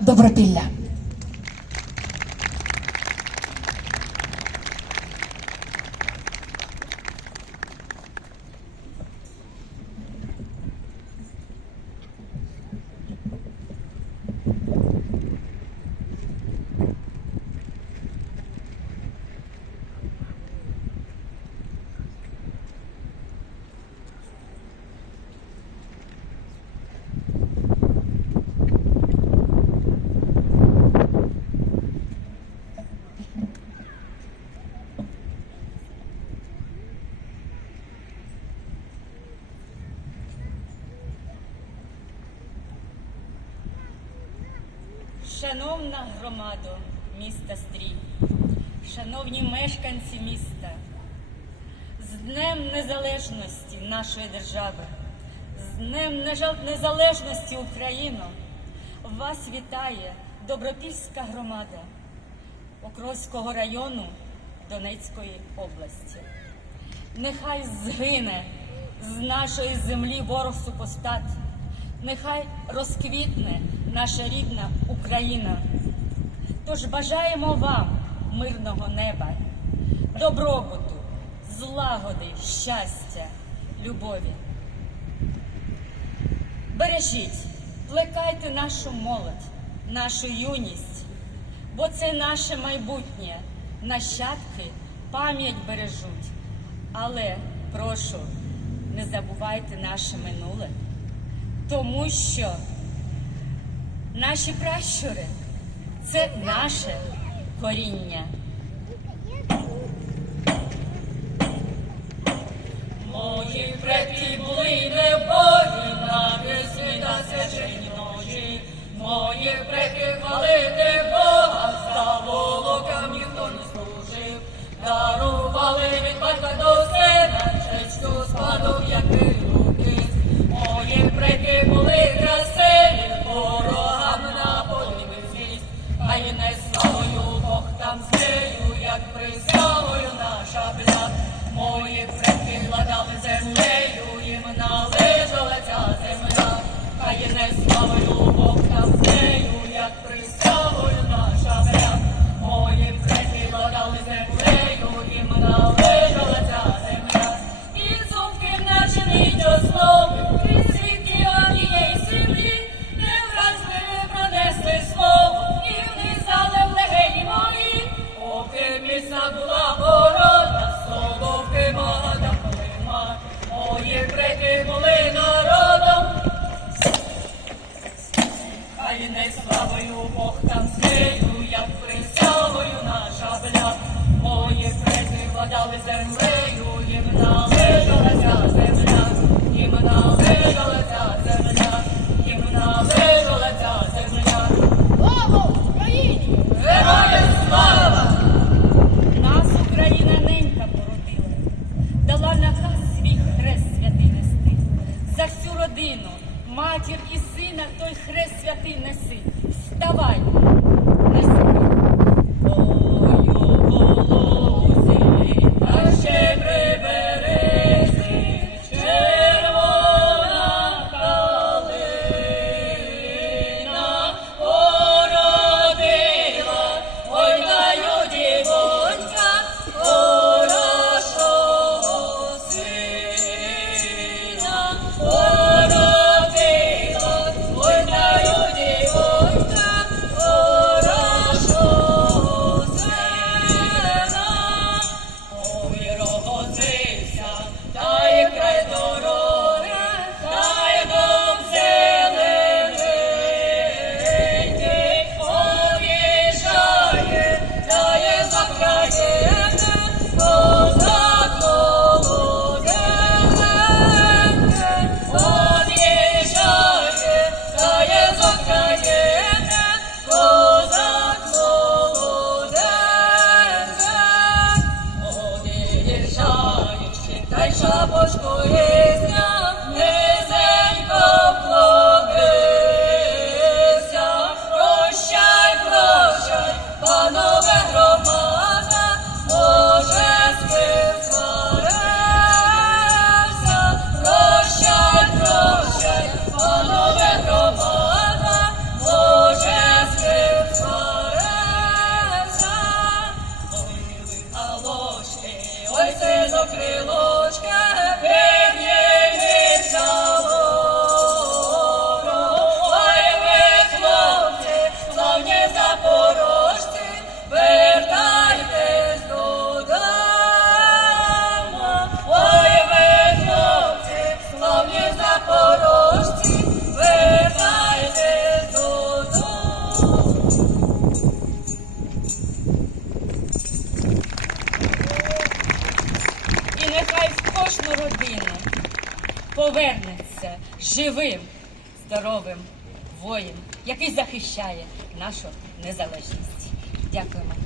Добропілля. Шановна громадо міста Стрій, шановні мешканці міста, з Днем Незалежності нашої держави, з Днем Незалежності України вас вітає Добропільська громада Окровського району Донецької області. Нехай згине з нашої землі ворог супостат, нехай розквітне наша рідна Україна. Тож бажаємо вам мирного неба, добробуту, злагоди, щастя, любові. Бережіть, плекайте нашу молодь, нашу юність, бо це наше майбутнє. Нащадки пам'ять бережуть. Але прошу, не забувайте наше минуле, тому що наші пращури це наше коріння. Мої предки були небої на світа свячені ночі. Мої предки Мої предки владали землею, їм належала ця земля. Хай не славою Бог там з як присягою наша бля. Мої предки владали землею, їм належала ця земля, їм земля, їм належала ця земля. Слава Україні! Героям слава! Нас Україна ненька породила, дала наказ свій хрест святий нести. За всю родину, матір і сина той хрест святий неси. Вставай, Хай це за крилочки. Кожну родину повернеться живим, здоровим воїн, який захищає нашу незалежність. Дякуємо.